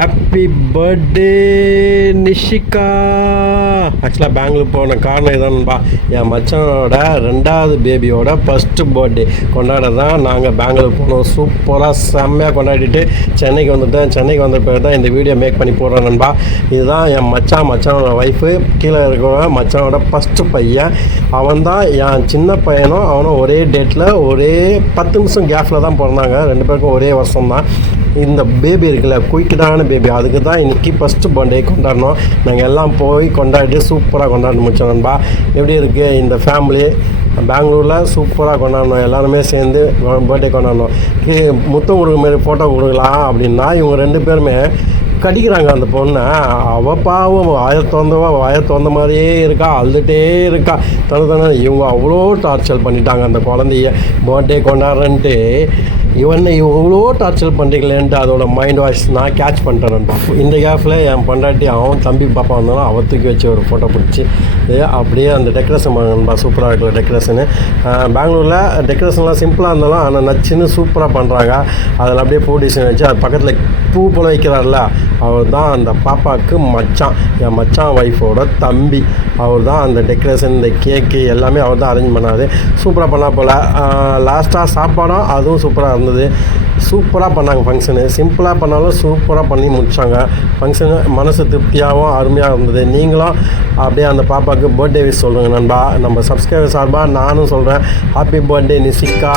Happy birthday நிஷிகா. ஆக்சுவலாக பெங்களூர் போன காரணம் இதான்பா, என் மச்சனோட 2வது பேபியோட ஃபஸ்ட்டு பர்த்டே கொண்டாட தான் நாங்கள் பெங்களூர் போனோம். சூப்பராக செம்மையாக கொண்டாடிட்டு சென்னைக்கு வந்துட்டேன். சென்னைக்கு வந்த பிறகு தான் இந்த வீடியோ மேக் பண்ணி போடுறேன் நண்பா. இதுதான் என் மச்சானோட ஒய்ஃபு. கீழே இருக்கவன் மச்சானோட ஃபஸ்ட்டு பையன். அவன் தான் என் சின்ன பையனும் அவனும் ஒரே டேட்டில் ஒரே 10 நிமிஷம் கேப்பில் தான் பிறந்தாங்க. 2 பேருக்கும் ஒரே வருஷம் தான். இந்த பேபி இருக்குல்ல, குயிக்கடான பேபி, அதுக்கு தான் இன்றைக்கி ஃபஸ்ட்டு பர்த்டே கொண்டாடணும். நாங்கள் எல்லாம் போய் கொண்டாடி சூப்பராக கொண்டாடி முடிச்சோம் நண்பா. எப்படி இருக்குது இந்த ஃபேமிலி? பெங்களூரில் சூப்பராக கொண்டாடணும், எல்லாருமே சேர்ந்து பர்த்டே கொண்டாடணும். முத்தம் கொடுக்க மாரி ஃபோட்டோ கொடுக்கலாம் அப்படின்னா இவங்க 2 பேருமே கடிக்கிறாங்க அந்த பொண்ணை. அவள் பாவம் வாயை திறந்த மாதிரியே இருக்கா, அழுதுகிட்டே இருக்கா. இவங்க அவ்வளோ டார்ச்சர் பண்ணிட்டாங்க அந்த குழந்தைய. பர்த்டே கொண்டாடுறன்ட்டு இவனை இவ்வளோ டார்ச்சர் பண்ணுறீங்களேன்ட்டு அதோட மைண்ட் வாய்ஸ் நான் கேட்ச் பண்ணிட்டேன். இந்த கேஃபில் என் பொண்டாட்டி அவன் தம்பி பாப்பா வந்தாலும் அவள் தூக்கி வச்சு ஒரு ஃபோட்டோ பிடிச்சி அப்படியே அந்த டெக்கரேஷன் பண்ணணும்பா. சூப்பராக இருக்கிற டெக்கரேஷனு. பெங்களூரில் டெக்கரேஷன்லாம் சிம்பிளாக இருந்தாலும் ஆனால் நச்சுன்னு சூப்பராக பண்ணுறாங்க. அதில் அப்படியே பூ டிசைன் வச்சு அது பக்கத்தில் பூ போல் வைக்கிறார்ல, அவர் தான் அந்த பாப்பாவுக்கு மச்சான், என் மச்சான் ஒய்ஃபோட தம்பி. அவர் தான் அந்த டெக்கரேஷன், இந்த கேக்கு எல்லாமே அவர் தான் அரேஞ்ச் பண்ணார். சூப்பராக பண்ணால் போல். லாஸ்ட்டாக சாப்பாடும் அதுவும் சூப்பராக இருந்தது. சூப்பராக பண்ணாங்க ஃபங்க்ஷனு. சிம்பிளாக பண்ணாலும் சூப்பராக பண்ணி முடித்தாங்க ஃபங்க்ஷனு. மனசு திருப்தியாகவும் அருமையாக இருந்தது. நீங்களும் அப்படியே அந்த பாப்பாவுக்கு பர்த்டே விஷ் சொல்லுங்கள் நண்பா. நம்ம சப்ஸ்கிரைபர் சார்பாக நானும் சொல்கிறேன், ஹாப்பி பர்த்டே நிஷிகா.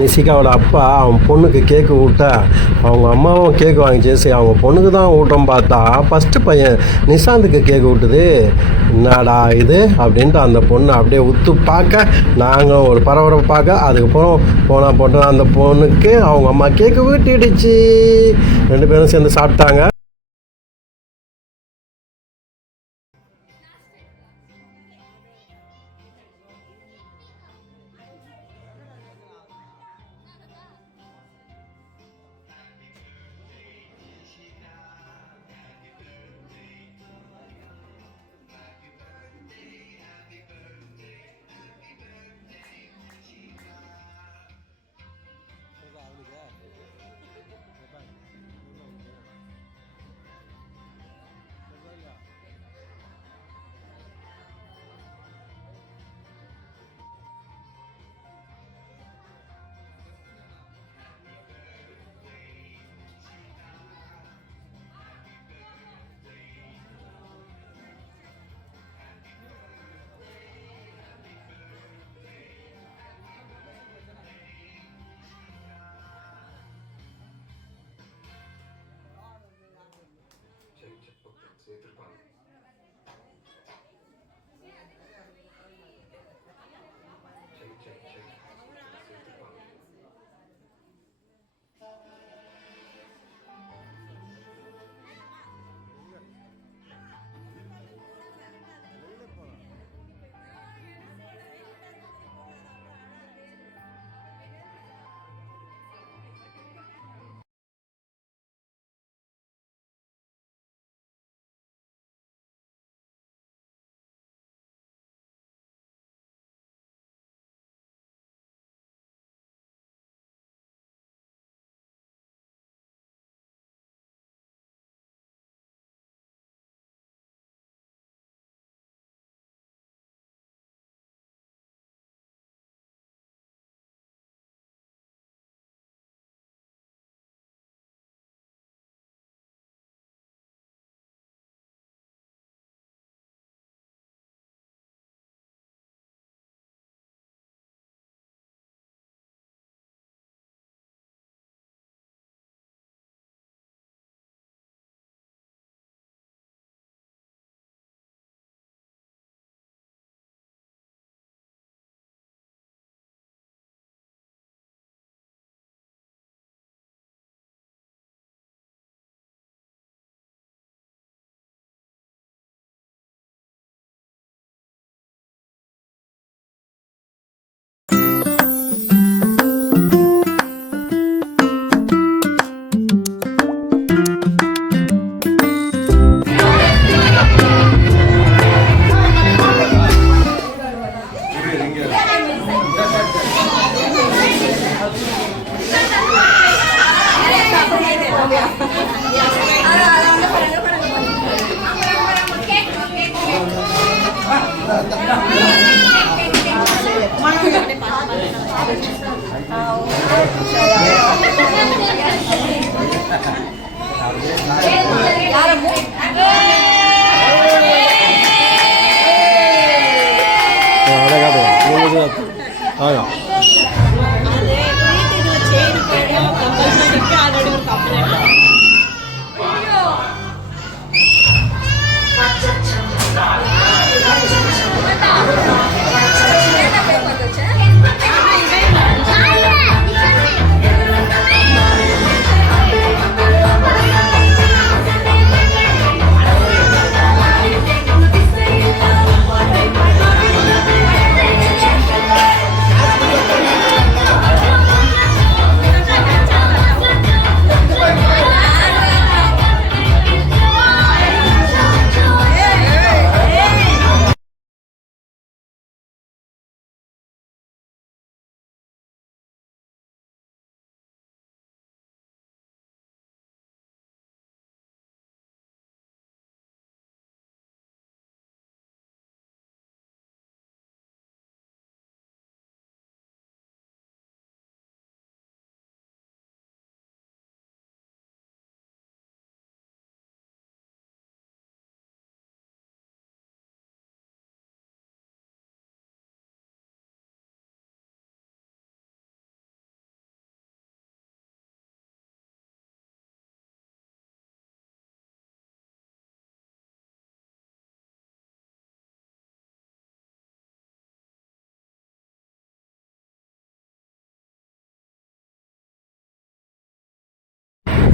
நிஷிகாவோட அப்பா அவன் பொண்ணுக்கு கேக்கு ஊட்ட அவங்க அம்மாவும் கேக்கு வாங்கிச்சு. சரி அவங்க பொண்ணுக்கு தான் ஊட்டம் பார்த்தா ஃபஸ்ட்டு பையன் நிஷாந்துக்கு கேக்கு ஊட்டுது. என்னடா இது அப்படின்ட்டு அந்த பொண்ணு அப்படியே உத்து பார்க்க, நாங்கள் ஒரு பரபரப்பு பார்க்க, அதுக்கப்புறம் போட்டோம் அந்த பொண்ணுக்கு அவங்க அம்மா கேக்கு ஊட்டிடுச்சு. 2 பேரும் சேர்ந்து சாப்பிட்டாங்க.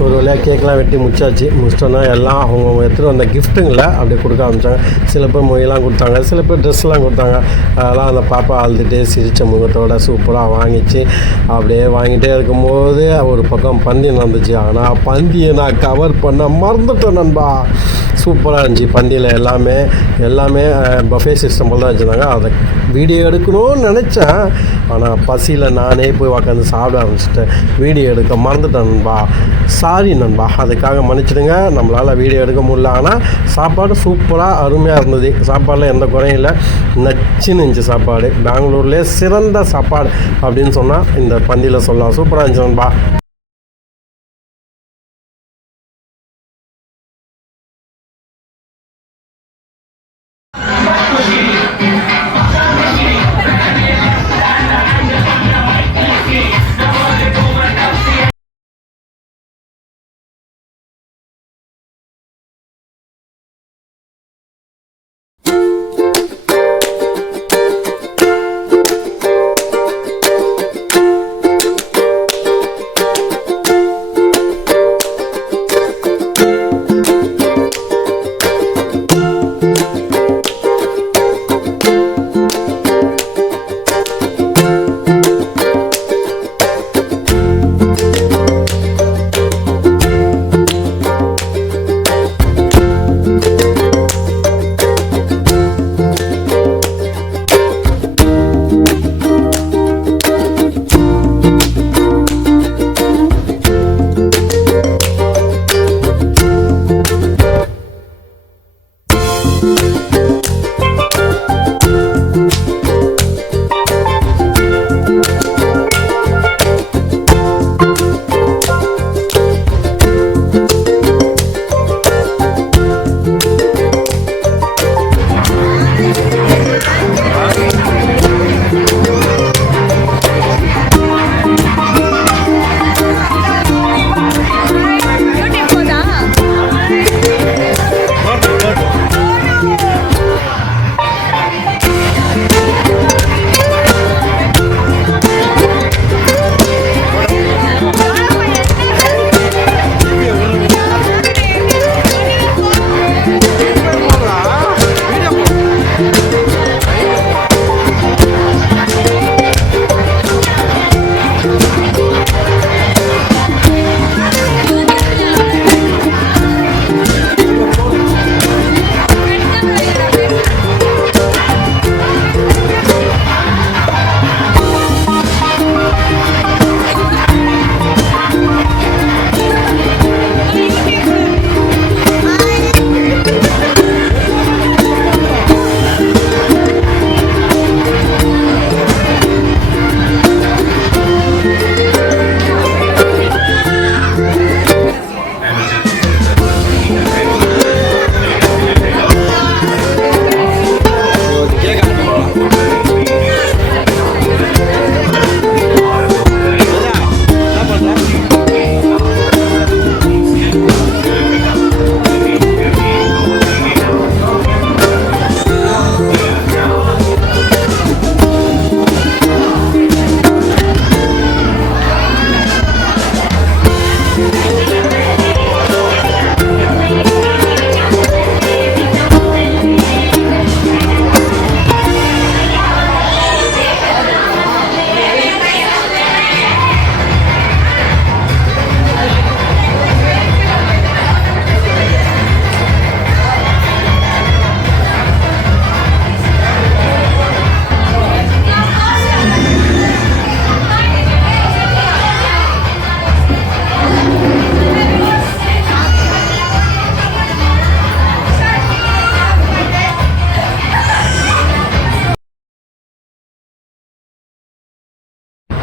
ஒரு வழியாக கேக்கெலாம் வெட்டி முடிச்சிட்டோன்னா எல்லாம் அவங்க எடுத்துகிட்டு வந்த கிஃப்ட்டுங்களை அப்படியே கொடுக்க ஆரம்பித்தாங்க. சில பேர் மொழியெல்லாம் கொடுத்தாங்க, சில பேர் ட்ரெஸ்லாம் கொடுத்தாங்க. அதெல்லாம் அந்த பாப்பா அழுதுகிட்டே சிரித்த முகத்தோடு சூப்பராக வாங்கிச்சு. அப்படியே வாங்கிட்டே இருக்கும்போது ஒரு பக்கம் பந்தி நடந்துச்சு. ஆனால் பந்தியை நான் கவர் பண்ண மறந்துட்டேன் நண்பா. சூப்பராக இருந்துச்சு. பந்தியில் எல்லாமே பஃபே சிஸ்டம் போல் தான் வச்சுருந்தாங்க. அதை வீடியோ எடுக்கணும்னு நினச்சேன். ஆனால் பசியில் நானே போய் உக்காந்து சாப்பிட ஆரம்பிச்சிட்டேன். வீடியோ எடுக்க மறந்துட்டேன் நண்பா. சாரி நண்பா, அதுக்காக மன்னிச்சிடுங்க. நம்மளால் வீடியோ எடுக்க முடியல. ஆனால் சாப்பாடு சூப்பராக அருமையாக இருந்தது. சாப்பாடில் எந்த குறையும் இல்லை. நச்சுன்னு இருந்துச்சு சாப்பாடு. பெங்களூர்லேயே சிறந்த சாப்பாடு அப்படின்னு சொன்னால் இந்த பந்தியில் சொல்லலாம். சூப்பராக இருந்துச்சு நண்பா.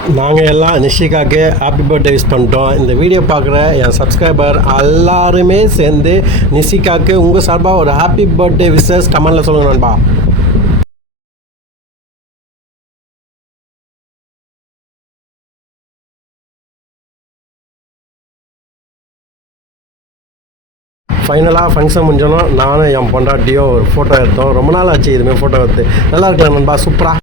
நாங்கள் எல்லாம் நிஷிகாவுக்கு ஹாப்பி பர்த்டே விஷ் பண்ணிட்டோம். இந்த வீடியோ பார்க்குற என் சப்ஸ்கிரைபர் எல்லாருமே சேர்ந்து நிஷிகாவுக்கு உங்கள் சார்பாக ஒரு ஹாப்பி பர்த்டே விஷஸ் கமெண்டில் சொல்லுங்க நண்பா. ஃபைனலாக ஃபங்க்ஷன் முடிஞ்சோன்னா நானும் என் பொண்டாட்டியோ ஒரு ஃபோட்டோ எடுத்தோம். ரொம்ப நாள் ஆச்சு இதுமாதிரி ஃபோட்டோ எடுத்து. நல்லா இருக்கலாம் நண்பா, சூப்பராக.